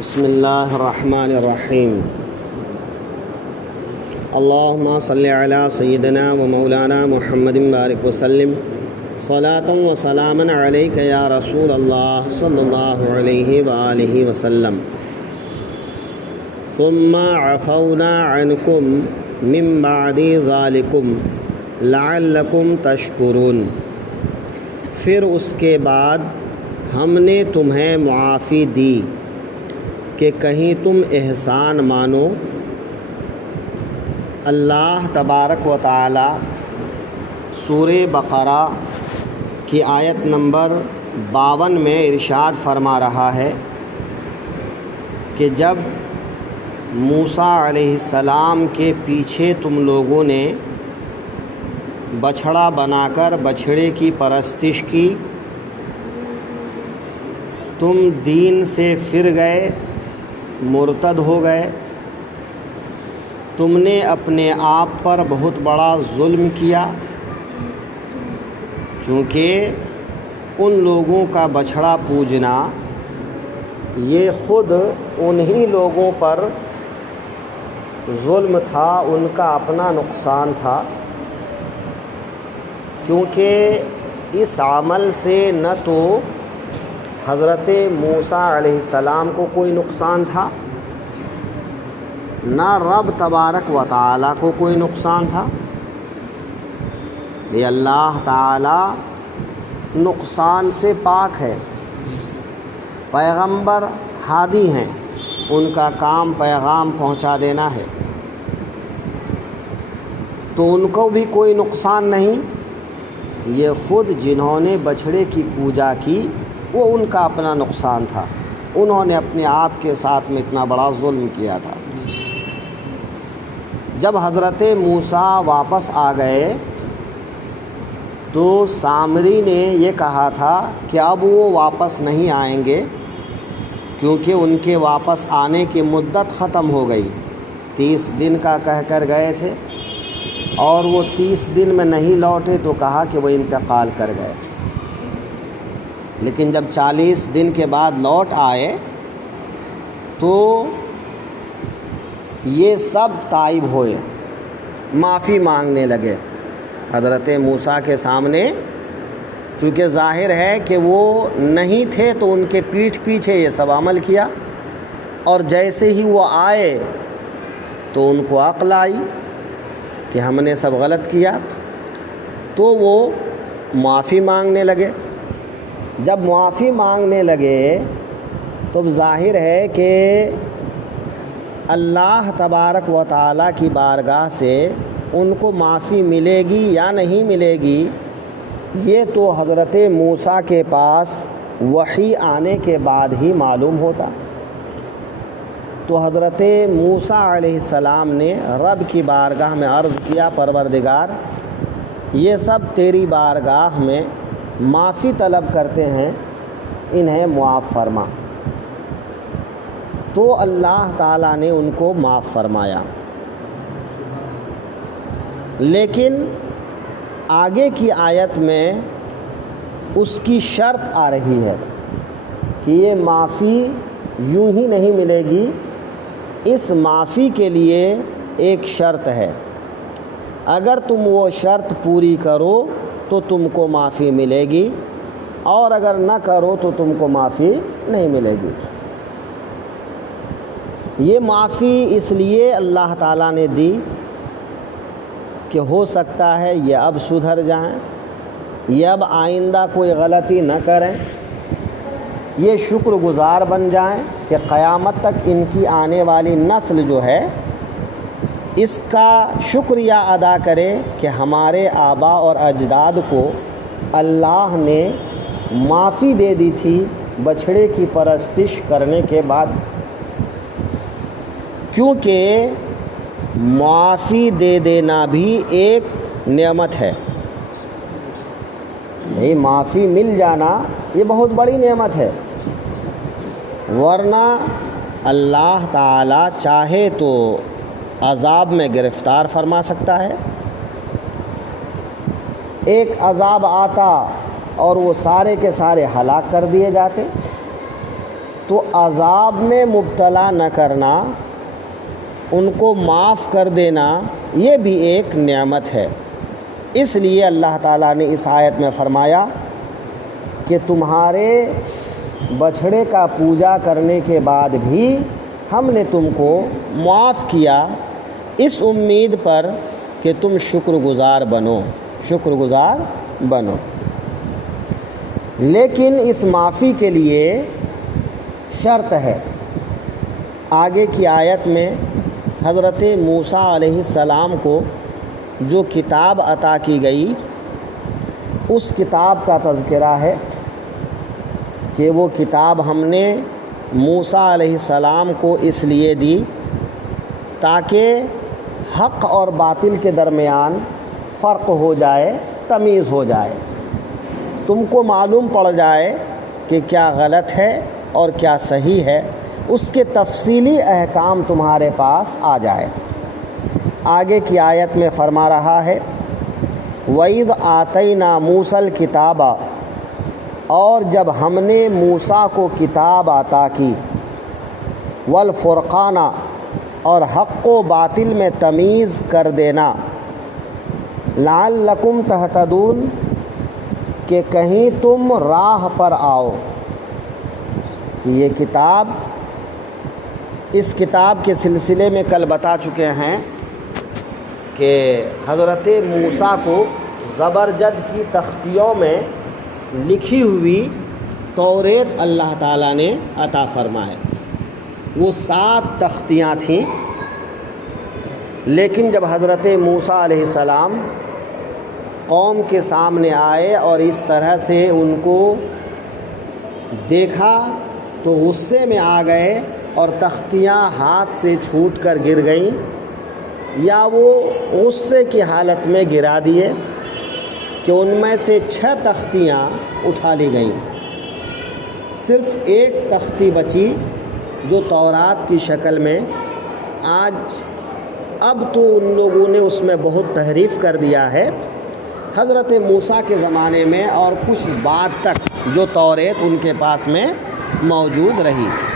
بسم اللہ الرحمن الرحیم اللہم صلی علی سیدنا و مولانا محمد بارک وسلم صلاۃ و سلاما علیک یا رسول اللہ صلی اللہ علیہ وآلہ وسلم ثم عفونا عنکم من بعد ذالکم لعلکم تشکرون، پھر اس کے بعد ہم نے تمہیں معافی دی کہ کہیں تم احسان مانو۔ اللہ تبارک و تعالی سورہ بقرہ کی آیت نمبر 52 میں ارشاد فرما رہا ہے کہ جب موسیٰ علیہ السلام کے پیچھے تم لوگوں نے بچھڑا بنا کر بچھڑے کی پرستش کی، تم دین سے پھر گئے، مرتد ہو گئے، تم نے اپنے آپ پر بہت بڑا ظلم کیا، چونکہ ان لوگوں کا بچھڑا پوجنا یہ خود انہی لوگوں پر ظلم تھا، ان کا اپنا نقصان تھا، کیونکہ اس عمل سے نہ تو حضرت موسیٰ علیہ السلام کو کوئی نقصان تھا، نہ رب تبارک و تعالیٰ کو کوئی نقصان تھا۔ یہ اللہ تعالیٰ نقصان سے پاک ہے، پیغمبر ہادی ہیں، ان کا کام پیغام پہنچا دینا ہے، تو ان کو بھی کوئی نقصان نہیں۔ یہ خود جنہوں نے بچھڑے کی پوجا کی وہ ان کا اپنا نقصان تھا، انہوں نے اپنے آپ کے ساتھ میں اتنا بڑا ظلم کیا تھا۔ جب حضرت موسیٰ واپس آ گئے تو سامری نے یہ کہا تھا کہ اب وہ واپس نہیں آئیں گے، کیونکہ ان کے واپس آنے کی مدت ختم ہو گئی۔ 30 دن کا کہہ کر گئے تھے اور وہ 30 دن میں نہیں لوٹے تو کہا کہ وہ انتقال کر گئے۔ لیکن جب 40 دن کے بعد لوٹ آئے تو یہ سب تائب ہوئے، معافی مانگنے لگے حضرت موسیٰ کے سامنے، چونکہ ظاہر ہے کہ وہ نہیں تھے تو ان کے پیٹھ پیچھے یہ سب عمل کیا، اور جیسے ہی وہ آئے تو ان کو عقل آئی کہ ہم نے سب غلط کیا، تو وہ معافی مانگنے لگے۔ جب معافی مانگنے لگے تو ظاہر ہے کہ اللہ تبارک و تعالیٰ کی بارگاہ سے ان کو معافی ملے گی یا نہیں ملے گی، یہ تو حضرت موسیٰ کے پاس وحی آنے کے بعد ہی معلوم ہوتا۔ تو حضرت موسیٰ علیہ السلام نے رب کی بارگاہ میں عرض کیا، پروردگار یہ سب تیری بارگاہ میں معافی طلب کرتے ہیں، انہیں معاف فرما۔ تو اللہ تعالیٰ نے ان کو معاف فرمایا۔ لیکن آگے کی آیت میں اس کی شرط آ رہی ہے کہ یہ معافی یوں ہی نہیں ملے گی، اس معافی کے لیے ایک شرط ہے، اگر تم وہ شرط پوری کرو تو تم کو معافی ملے گی، اور اگر نہ کرو تو تم کو معافی نہیں ملے گی۔ یہ معافی اس لیے اللہ تعالیٰ نے دی کہ ہو سکتا ہے یہ اب سدھر جائیں، یہ اب آئندہ کوئی غلطی نہ کریں، یہ شکر گزار بن جائیں کہ قیامت تک ان کی آنے والی نسل جو ہے اس کا شکریہ ادا کرے کہ ہمارے آبا اور اجداد کو اللہ نے معافی دے دی تھی بچھڑے کی پرستش کرنے کے بعد، کیونکہ معافی دے دینا بھی ایک نعمت ہے۔ نہیں، معافی مل جانا یہ بہت بڑی نعمت ہے، ورنہ اللہ تعالیٰ چاہے تو عذاب میں گرفتار فرما سکتا ہے۔ ایک عذاب آتا اور وہ سارے کے سارے ہلاک کر دیے جاتے، تو عذاب میں مبتلا نہ کرنا، ان کو معاف کر دینا، یہ بھی ایک نعمت ہے۔ اس لیے اللہ تعالیٰ نے اس آیت میں فرمایا کہ تمہارے بچھڑے کا پوجا کرنے کے بعد بھی ہم نے تم کو معاف کیا، اس امید پر کہ تم شکر گزار بنو۔ لیکن اس معافی کے لیے شرط ہے۔ آگے کی آیت میں حضرت موسیٰ علیہ السلام کو جو کتاب عطا کی گئی، اس کتاب کا تذکرہ ہے کہ وہ کتاب ہم نے موسیٰ علیہ السلام کو اس لیے دی تاکہ حق اور باطل کے درمیان فرق ہو جائے، تمیز ہو جائے، تم کو معلوم پڑ جائے کہ کیا غلط ہے اور کیا صحیح ہے، اس کے تفصیلی احکام تمہارے پاس آ جائے۔ آگے کی آیت میں فرما رہا ہے وَإِذْ آتَيْنَا مُوسَى الْكِتَابَ، اور جب ہم نے موسیٰ کو کتاب عطا کی، وَالْفُرْقَانَ، اور حق و باطل میں تمیز کر دینا، لَعَلَّكُمْ تَهْتَدُونَ، کہ کہیں تم راہ پر آؤ۔ کہ یہ کتاب، اس کتاب کے سلسلے میں کل بتا چکے ہیں کہ حضرت موسیٰ کو زبرجد کی تختیوں میں لکھی ہوئی توریت اللہ تعالیٰ نے عطا فرمائے۔ وہ 7 تختیاں تھیں، لیکن جب حضرت موسیٰ علیہ السلام قوم کے سامنے آئے اور اس طرح سے ان کو دیکھا تو غصے میں آ گئے اور تختیاں ہاتھ سے چھوٹ کر گر گئیں، یا وہ غصے کی حالت میں گرا دیے کہ ان میں سے 6 تختیاں اٹھا لی گئیں، صرف ایک تختی بچی جو تورات کی شکل میں۔ اب تو ان لوگوں نے اس میں بہت تحریف کر دیا ہے، حضرت موسیٰ کے زمانے میں اور کچھ بعد تک جو توریت ان کے پاس میں موجود رہی تھی،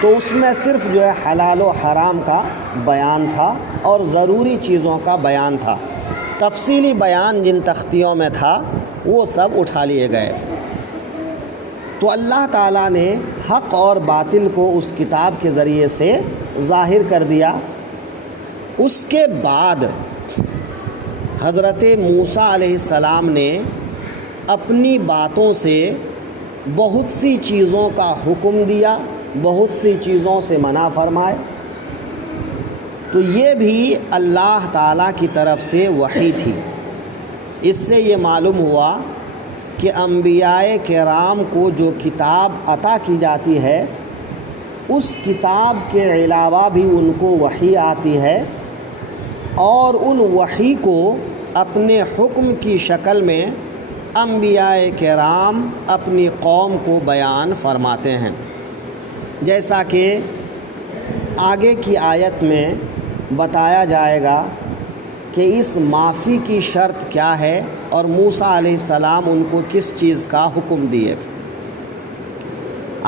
تو اس میں صرف جو ہے حلال و حرام کا بیان تھا اور ضروری چیزوں کا بیان تھا۔ تفصیلی بیان جن تختیوں میں تھا وہ سب اٹھا لیے گئے۔ تو اللہ تعالیٰ نے حق اور باطل کو اس کتاب کے ذریعے سے ظاہر کر دیا۔ اس کے بعد حضرت موسیٰ علیہ السلام نے اپنی باتوں سے بہت سی چیزوں کا حکم دیا، بہت سی چیزوں سے منع فرمائے۔ تو یہ بھی اللہ تعالیٰ کی طرف سے وحی تھی۔ اس سے یہ معلوم ہوا کہ انبیاء کرام کو جو کتاب عطا کی جاتی ہے، اس کتاب کے علاوہ بھی ان کو وحی آتی ہے، اور ان وحی کو اپنے حکم کی شکل میں انبیاء کرام اپنی قوم کو بیان فرماتے ہیں۔ جیسا کہ آگے کی آیت میں بتایا جائے گا کہ اس معافی کی شرط کیا ہے اور موسیٰ علیہ السلام ان کو کس چیز کا حکم دیے۔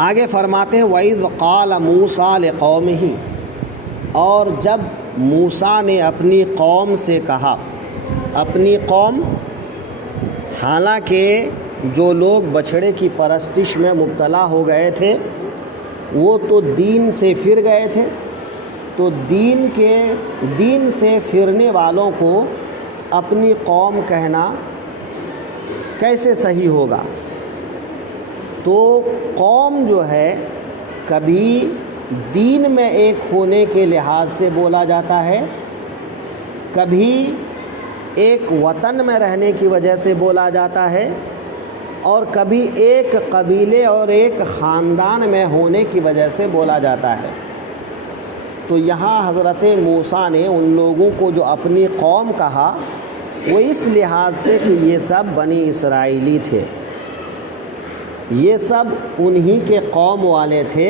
آگے فرماتے ہیں وَإِذْ قَالَ مُوسَىٰ لِقَوْمِهِ، اور جب موسیٰ نے اپنی قوم سے کہا۔ اپنی قوم، حالانکہ جو لوگ بچھڑے کی پرستش میں مبتلا ہو گئے تھے وہ تو دین سے پھر گئے تھے، تو دین سے پھرنے والوں کو اپنی قوم کہنا کیسے صحیح ہوگا؟ تو قوم جو ہے کبھی دین میں ایک ہونے کے لحاظ سے بولا جاتا ہے، کبھی ایک وطن میں رہنے کی وجہ سے بولا جاتا ہے، اور کبھی ایک قبیلے اور ایک خاندان میں ہونے کی وجہ سے بولا جاتا ہے۔ تو یہاں حضرت موسیٰ نے ان لوگوں کو جو اپنی قوم کہا وہ اس لحاظ سے کہ یہ سب بنی اسرائیلی تھے، یہ سب انہی کے قوم والے تھے،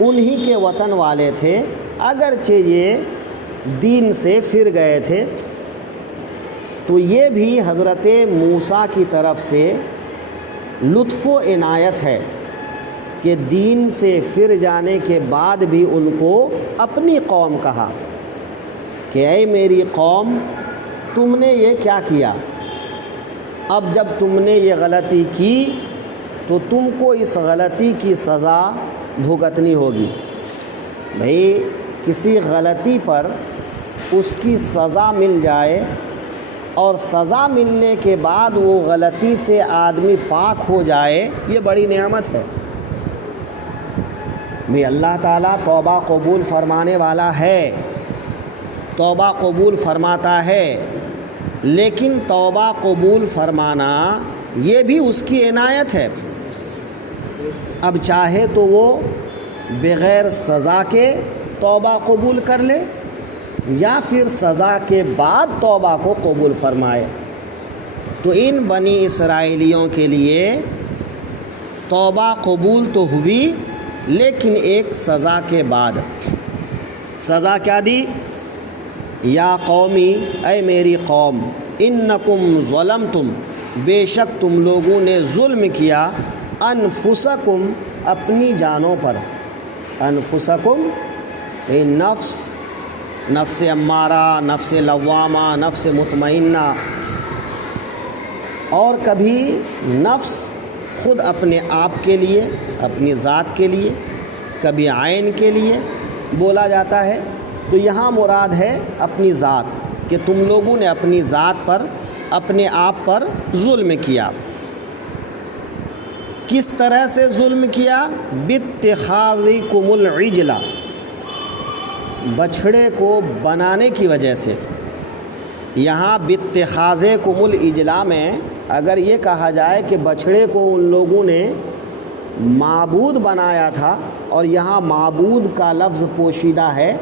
انہی کے وطن والے تھے، اگرچہ یہ دین سے پھر گئے تھے۔ تو یہ بھی حضرت موسیٰ کی طرف سے لطف و عنایت ہے کہ دین سے پھر جانے کے بعد بھی ان کو اپنی قوم کہا کہ اے میری قوم تم نے یہ کیا کیا، اب جب تم نے یہ غلطی کی تو تم کو اس غلطی کی سزا بھگتنی ہوگی۔ بھئی کسی غلطی پر اس کی سزا مل جائے اور سزا ملنے کے بعد وہ غلطی سے آدمی پاک ہو جائے، یہ بڑی نعمت ہے۔ بھئی اللہ تعالیٰ توبہ قبول فرمانے والا ہے، توبہ قبول فرماتا ہے، لیکن توبہ قبول فرمانا یہ بھی اس کی عنایت ہے۔ اب چاہے تو وہ بغیر سزا کے توبہ قبول کر لے یا پھر سزا کے بعد توبہ کو قبول فرمائے۔ تو ان بنی اسرائیلیوں کے لیے توبہ قبول تو ہوئی لیکن ایک سزا کے بعد۔ سزا کیا دی؟ یا قومی، اے میری قوم، انکم ظلمتم، بے شک تم لوگوں نے ظلم کیا، انفسکم، اپنی جانوں پر۔ انفسکم نفس، نفس امارہ، نفس لوامہ، نفس مطمئنہ، اور کبھی نفس خود اپنے آپ کے لیے، اپنی ذات کے لیے، کبھی عین کے لیے بولا جاتا ہے۔ تو یہاں مراد ہے اپنی ذات، کہ تم لوگوں نے اپنی ذات پر، اپنے آپ پر ظلم کیا۔ کس طرح سے ظلم کیا؟ باتخاذکم العجل، بچھڑے کو بنانے کی وجہ سے۔ یہاں باتخاذکم العجل میں اگر یہ کہا جائے کہ بچھڑے کو ان لوگوں نے معبود بنایا تھا اور یہاں معبود کا لفظ پوشیدہ ہے،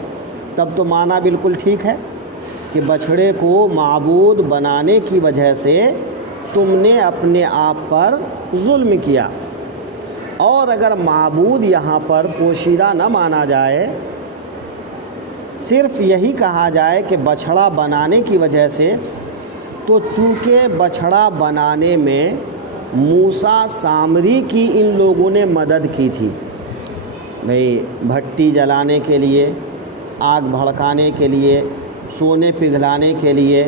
تب تو معنی بالکل ٹھیک ہے کہ بچھڑے کو معبود بنانے کی وجہ سے تم نے اپنے آپ پر ظلم کیا۔ اور اگر معبود یہاں پر پوشیدہ نہ مانا جائے، صرف یہی کہا جائے کہ بچھڑا بنانے کی وجہ سے، تو چونکہ بچھڑا بنانے میں موسیٰ سامری کی ان لوگوں نے مدد کی تھی۔ بھئی بھٹی جلانے کے لیے، آگ بھڑکانے کے لیے، سونے پگھلانے کے لیے،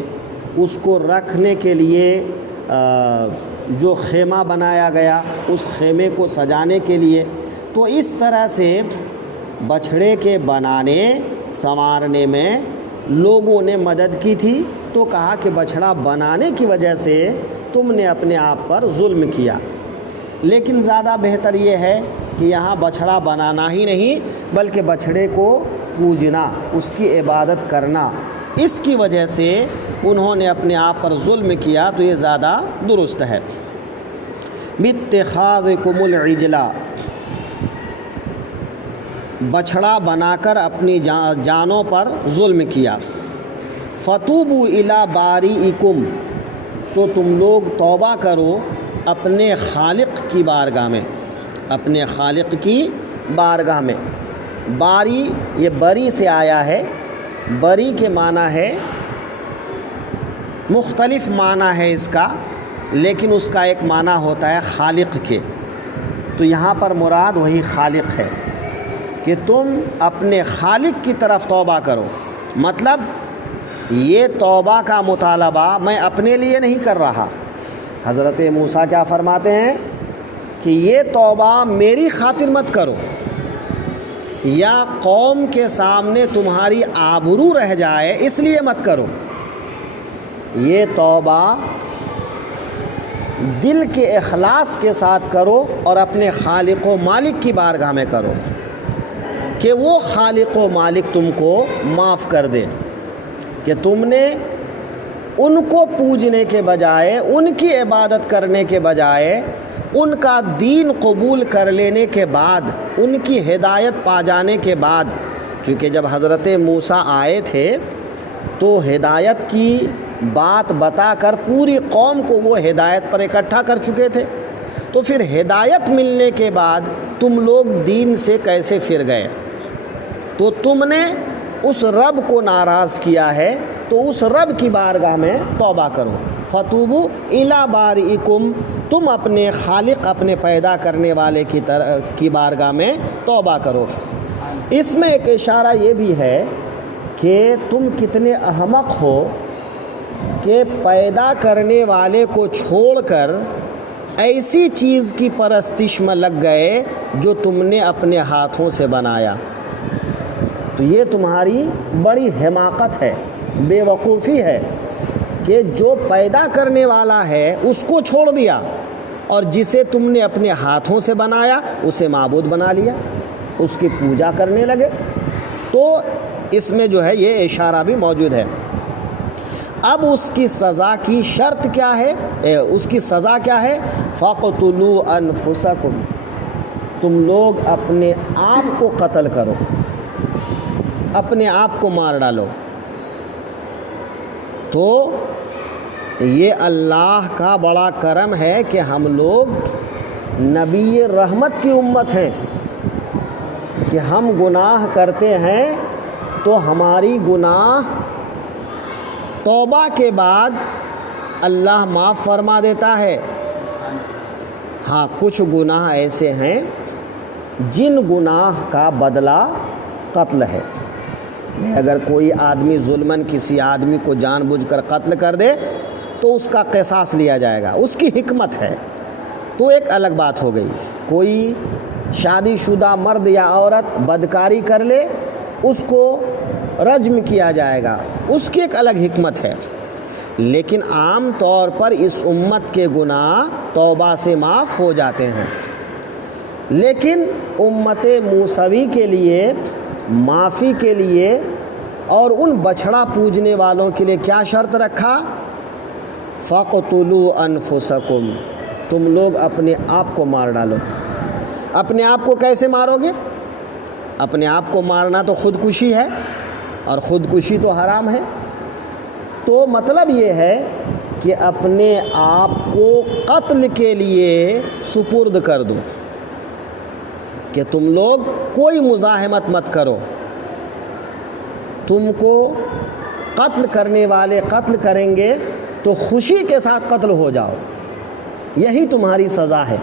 اس کو رکھنے کے لیے جو خیمہ بنایا گیا، اس خیمے کو سجانے کے لیے، تو اس طرح سے بچھڑے کے بنانے سنوارنے میں لوگوں نے مدد کی تھی۔ تو کہا کہ بچھڑا بنانے کی وجہ سے تم نے اپنے آپ پر ظلم کیا۔ لیکن زیادہ بہتر یہ ہے کہ یہاں بچھڑا بنانا ہی نہیں بلکہ بچھڑے کو پوجنا، اس کی عبادت کرنا، اس کی وجہ سے انہوں نے اپنے آپ پر ظلم کیا، تو یہ زیادہ درست ہے۔ باتخاذکم العجل، بچھڑا بنا کر اپنی جانوں پر ظلم کیا۔ فتوبوا الی بارئکم، تو تم لوگ توبہ کرو اپنے خالق کی بارگاہ میں، اپنے خالق کی بارگاہ میں۔ باری یہ بری سے آیا ہے، بری کے معنی ہے، مختلف معنی ہے اس کا، لیکن اس کا ایک معنی ہوتا ہے خالق کے۔ تو یہاں پر مراد وہی خالق ہے کہ تم اپنے خالق کی طرف توبہ کرو۔ مطلب یہ توبہ کا مطالبہ میں اپنے لیے نہیں کر رہا۔ حضرت موسیٰ کیا فرماتے ہیں کہ یہ توبہ میری خاطر مت کرو یا قوم کے سامنے تمہاری آبرو رہ جائے اس لیے مت کرو، یہ توبہ دل کے اخلاص کے ساتھ کرو اور اپنے خالق و مالک کی بارگاہ میں کرو کہ وہ خالق و مالک تم کو معاف کر دے، کہ تم نے ان کو پوجنے کے بجائے، ان کی عبادت کرنے کے بجائے، ان کا دین قبول کر لینے کے بعد، ان کی ہدایت پا جانے کے بعد، چونکہ جب حضرت موسیٰ آئے تھے تو ہدایت کی بات بتا کر پوری قوم کو وہ ہدایت پر اکٹھا کر چکے تھے، تو پھر ہدایت ملنے کے بعد تم لوگ دین سے کیسے پھر گئے؟ تو تم نے اس رب کو ناراض کیا ہے، تو اس رب کی بارگاہ میں توبہ کرو۔ فتوبوا الی بارئکم، تم اپنے خالق اپنے پیدا کرنے والے کی بارگاہ میں توبہ کرو۔ اس میں ایک اشارہ یہ بھی ہے کہ تم کتنے احمق ہو کہ پیدا کرنے والے کو چھوڑ کر ایسی چیز کی پرستش میں لگ گئے جو تم نے اپنے ہاتھوں سے بنایا۔ تو یہ تمہاری بڑی حماقت ہے، بے وقوفی ہے کہ جو پیدا کرنے والا ہے اس کو چھوڑ دیا اور جسے تم نے اپنے ہاتھوں سے بنایا اسے معبود بنا لیا، اس کی پوجا کرنے لگے۔ تو اس میں جو ہے یہ اشارہ بھی موجود ہے۔ اب اس کی سزا کی شرط کیا ہے، اس کی سزا کیا ہے؟ فَاقْتُلُوا أَنفُسَكُمْ، تم لوگ اپنے آپ کو قتل کرو، اپنے آپ کو مار ڈالو۔ تو یہ اللہ کا بڑا کرم ہے کہ ہم لوگ نبی رحمت کی امت ہیں کہ ہم گناہ کرتے ہیں تو ہماری گناہ توبہ کے بعد اللہ معاف فرما دیتا ہے۔ ہاں، کچھ گناہ ایسے ہیں جن گناہ کا بدلہ قتل ہے۔ اگر کوئی آدمی ظلماً کسی آدمی کو جان بوجھ کر قتل کر دے تو اس کا قصاص لیا جائے گا، اس کی حکمت ہے، تو ایک الگ بات ہو گئی۔ کوئی شادی شدہ مرد یا عورت بدکاری کر لے اس کو رجم کیا جائے گا، اس کی ایک الگ حکمت ہے۔ لیکن عام طور پر اس امت کے گناہ توبہ سے معاف ہو جاتے ہیں۔ لیکن امت موسوی کے لیے معافی کے لیے اور ان بچھڑا پوجنے والوں کے لیے کیا شرط رکھا؟ فَاقْتُلُوا أَنفُسَكُمْ، تم لوگ اپنے آپ کو مار ڈالو۔ اپنے آپ کو کیسے مارو گے؟ اپنے آپ کو مارنا تو خودکشی ہے، اور خودکشی تو حرام ہے۔ تو مطلب یہ ہے کہ اپنے آپ کو قتل کے لیے سپرد کر دو، کہ تم لوگ کوئی مزاحمت مت کرو، تم کو قتل کرنے والے قتل کریں گے تو خوشی کے ساتھ قتل ہو جاؤ، یہی تمہاری سزا ہے۔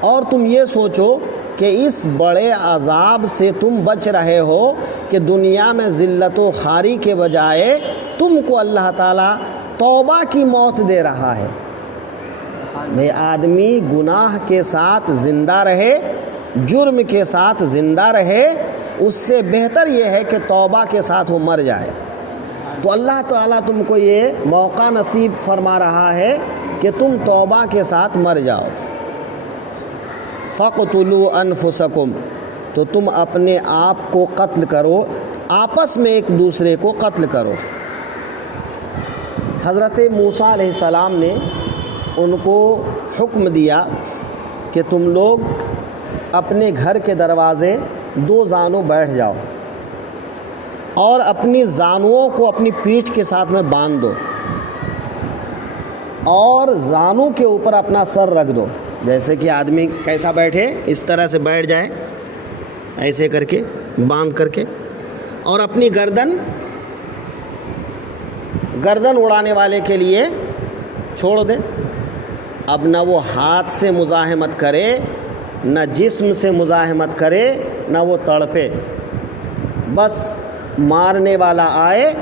اور تم یہ سوچو کہ اس بڑے عذاب سے تم بچ رہے ہو کہ دنیا میں ذلت و خواری کے بجائے تم کو اللہ تعالیٰ توبہ کی موت دے رہا ہے۔ بھئی آدمی گناہ کے ساتھ زندہ رہے، جرم کے ساتھ زندہ رہے، اس سے بہتر یہ ہے کہ توبہ کے ساتھ وہ مر جائے۔ تو اللہ تعالیٰ تم کو یہ موقع نصیب فرما رہا ہے کہ تم توبہ کے ساتھ مر جاؤ۔ فَاقْتُلُوا أَنفُسَكُمْ، تو تم اپنے آپ کو قتل کرو، آپس میں ایک دوسرے کو قتل کرو۔ حضرت موسیٰ علیہ السلام نے ان کو حکم دیا کہ تم لوگ اپنے گھر کے دروازے دو زانوں بیٹھ جاؤ اور اپنی زانوؤں کو اپنی پیٹھ کے ساتھ میں باندھ دو اور زانوں کے اوپر اپنا سر رکھ دو، جیسے کہ آدمی کیسا بیٹھے اس طرح سے بیٹھ جائے، ایسے کر کے باندھ کر کے، اور اپنی گردن اڑانے والے کے لیے چھوڑ دے۔ اب نہ وہ ہاتھ سے مزاحمت کرے، نہ جسم سے مزاحمت کرے، نہ وہ تڑپے، بس مارنے والا آئے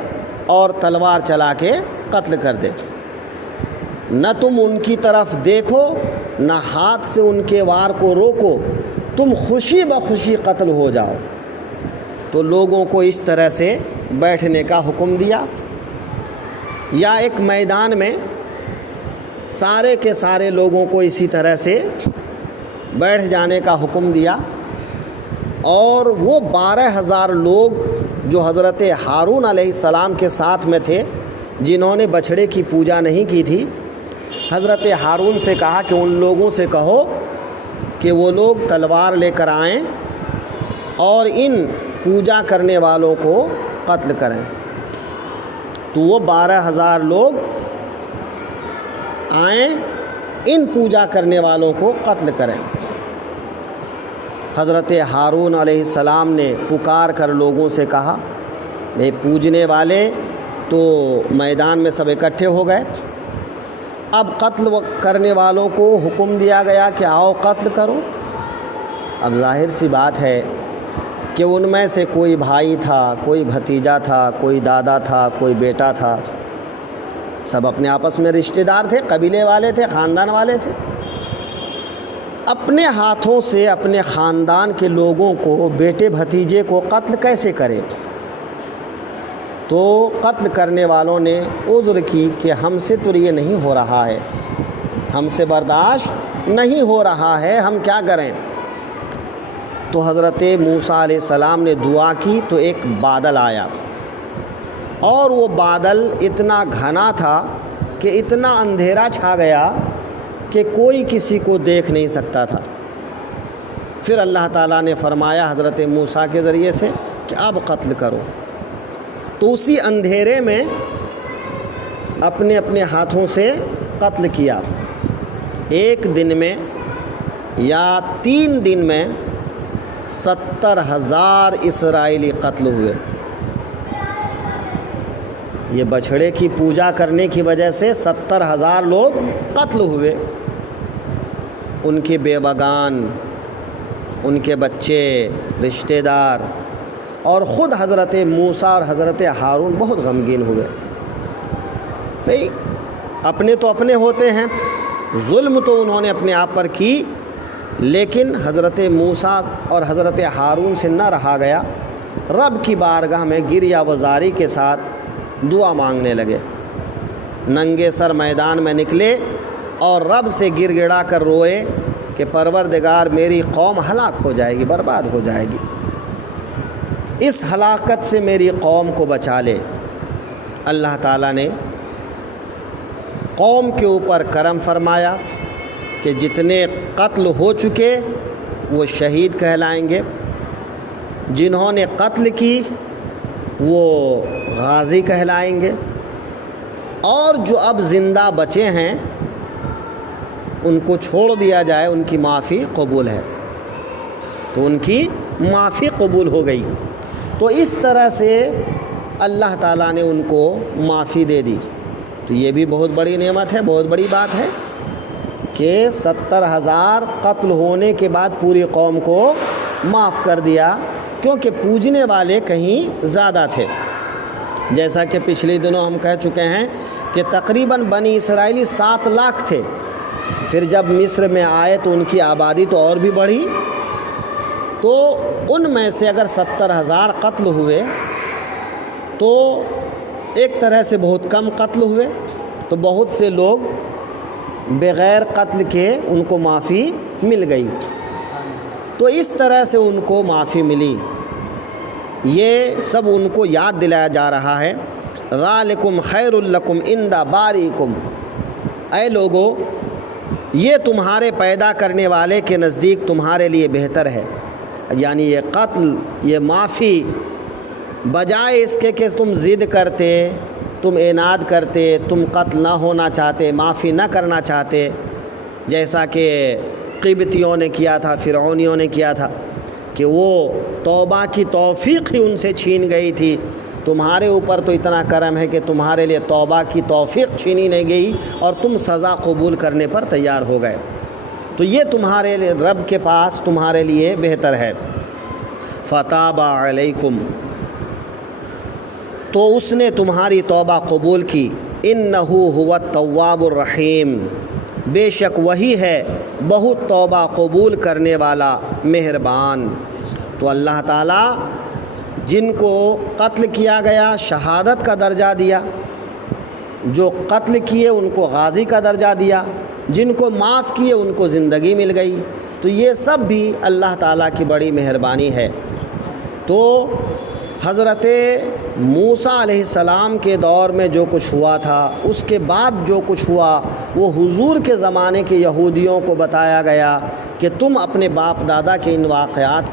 اور تلوار چلا کے قتل کر دے۔ نہ تم ان کی طرف دیکھو، نہ ہاتھ سے ان کے وار کو روکو، تم خوشی بخوشی قتل ہو جاؤ۔ تو لوگوں کو اس طرح سے بیٹھنے کا حکم دیا، یا ایک میدان میں سارے کے سارے لوگوں کو اسی طرح سے بیٹھ جانے کا حکم دیا۔ اور وہ 12,000 لوگ جو حضرت ہارون علیہ السلام کے ساتھ میں تھے، جنہوں نے بچھڑے کی پوجا نہیں کی تھی، حضرت ہارون سے کہا کہ ان لوگوں سے کہو کہ وہ لوگ تلوار لے کر آئیں اور ان پوجا کرنے والوں کو قتل کریں۔ تو وہ 12,000 لوگ آئیں، ان پوجا کرنے والوں کو قتل کریں۔ حضرت ہارون علیہ السلام نے پکار کر لوگوں سے کہا، یہ پوجنے والے تو میدان میں سب اکٹھے ہو گئے، اب قتل کرنے والوں کو حکم دیا گیا کہ آؤ قتل کرو۔ اب ظاہر سی بات ہے کہ ان میں سے کوئی بھائی تھا، کوئی بھتیجا تھا، کوئی دادا تھا، کوئی بیٹا تھا، سب اپنے آپس میں رشتہ دار تھے، قبیلے والے تھے، خاندان والے تھے۔ اپنے ہاتھوں سے اپنے خاندان کے لوگوں کو، بیٹے بھتیجے کو قتل کیسے کرے؟ تو قتل کرنے والوں نے عذر کی کہ ہم سے تو یہ نہیں ہو رہا ہے، ہم سے برداشت نہیں ہو رہا ہے، ہم کیا کریں؟ تو حضرت موسیٰ علیہ السلام نے دعا کی تو ایک بادل آیا، اور وہ بادل اتنا گھنا تھا کہ اتنا اندھیرا چھا گیا کہ کوئی کسی کو دیکھ نہیں سکتا تھا۔ پھر اللہ تعالیٰ نے فرمایا حضرت موسیٰ کے ذریعے سے کہ اب قتل کرو۔ تو اسی اندھیرے میں اپنے اپنے ہاتھوں سے قتل کیا۔ ایک دن میں یا 3 دن میں 70,000 اسرائیلی قتل ہوئے۔ یہ بچھڑے کی پوجا کرنے کی وجہ سے 70,000 لوگ قتل ہوئے، ان کے بیوگان، ان کے بچے، رشتہ دار، اور خود حضرت موسیٰ اور حضرت ہارون بہت غمگین ہوئے۔ بھئی اپنے تو اپنے ہوتے ہیں، ظلم تو انہوں نے اپنے آپ پر کی، لیکن حضرت موسیٰ اور حضرت ہارون سے نہ رہا گیا، رب کی بارگاہ میں گریہ وزاری کے ساتھ دعا مانگنے لگے، ننگے سر میدان میں نکلے اور رب سے گر گڑا کر روئے کہ پروردگار میری قوم ہلاک ہو جائے گی، برباد ہو جائے گی، اس ہلاکت سے میری قوم کو بچا لے۔ اللہ تعالیٰ نے قوم کے اوپر کرم فرمایا کہ جتنے قتل ہو چکے وہ شہید کہلائیں گے، جنہوں نے قتل کی وہ غازی کہلائیں گے، اور جو اب زندہ بچے ہیں ان کو چھوڑ دیا جائے، ان کی معافی قبول ہے، تو ان کی معافی قبول ہو گئی۔ تو اس طرح سے اللہ تعالیٰ نے ان کو معافی دے دی۔ تو یہ بھی بہت بڑی نعمت ہے، بہت بڑی بات ہے کہ 70,000 قتل ہونے کے بعد پوری قوم کو معاف کر دیا، کیونکہ پوجنے والے کہیں زیادہ تھے۔ جیسا کہ پچھلے دنوں ہم کہہ چکے ہیں کہ تقریباً بنی اسرائیلی 7 لاکھ تھے، پھر جب مصر میں آئے تو ان کی آبادی تو اور بھی بڑھی، تو ان میں سے اگر 70,000 قتل ہوئے تو ایک طرح سے بہت کم قتل ہوئے، تو بہت سے لوگ بغیر قتل کے ان کو معافی مل گئی، تو اس طرح سے ان کو معافی ملی۔ یہ سب ان کو یاد دلایا جا رہا ہے، ذالکم خیر لکم عند باریکم، اے لوگو یہ تمہارے پیدا کرنے والے کے نزدیک تمہارے لیے بہتر ہے، یعنی یہ قتل، یہ معافی، بجائے اس کے کہ تم ضد کرتے، تم عناد کرتے، تم قتل نہ ہونا چاہتے، معافی نہ کرنا چاہتے، جیسا کہ قبطیوں نے کیا تھا، فرعونیوں نے کیا تھا، کہ وہ توبہ کی توفیق ہی ان سے چھین گئی تھی۔ تمہارے اوپر تو اتنا کرم ہے کہ تمہارے لیے توبہ کی توفیق چھینی نہیں گئی اور تم سزا قبول کرنے پر تیار ہو گئے، تو یہ تمہارے رب کے پاس تمہارے لیے بہتر ہے۔ فتاب علیکم، تو اس نے تمہاری توبہ قبول کی، انہ هو التواب الرحیم، بے شک وہی ہے بہت توبہ قبول کرنے والا، مہربان۔ تو اللہ تعالیٰ جن کو قتل کیا گیا شہادت کا درجہ دیا، جو قتل کیے ان کو غازی کا درجہ دیا، جن کو معاف کیے ان کو زندگی مل گئی، تو یہ سب بھی اللہ تعالیٰ کی بڑی مہربانی ہے۔ تو حضرت موسیٰ علیہ السلام کے دور میں جو کچھ ہوا تھا، اس کے بعد جو کچھ ہوا، وہ حضور کے زمانے کے یہودیوں کو بتایا گیا کہ تم اپنے باپ دادا کے ان واقعات کو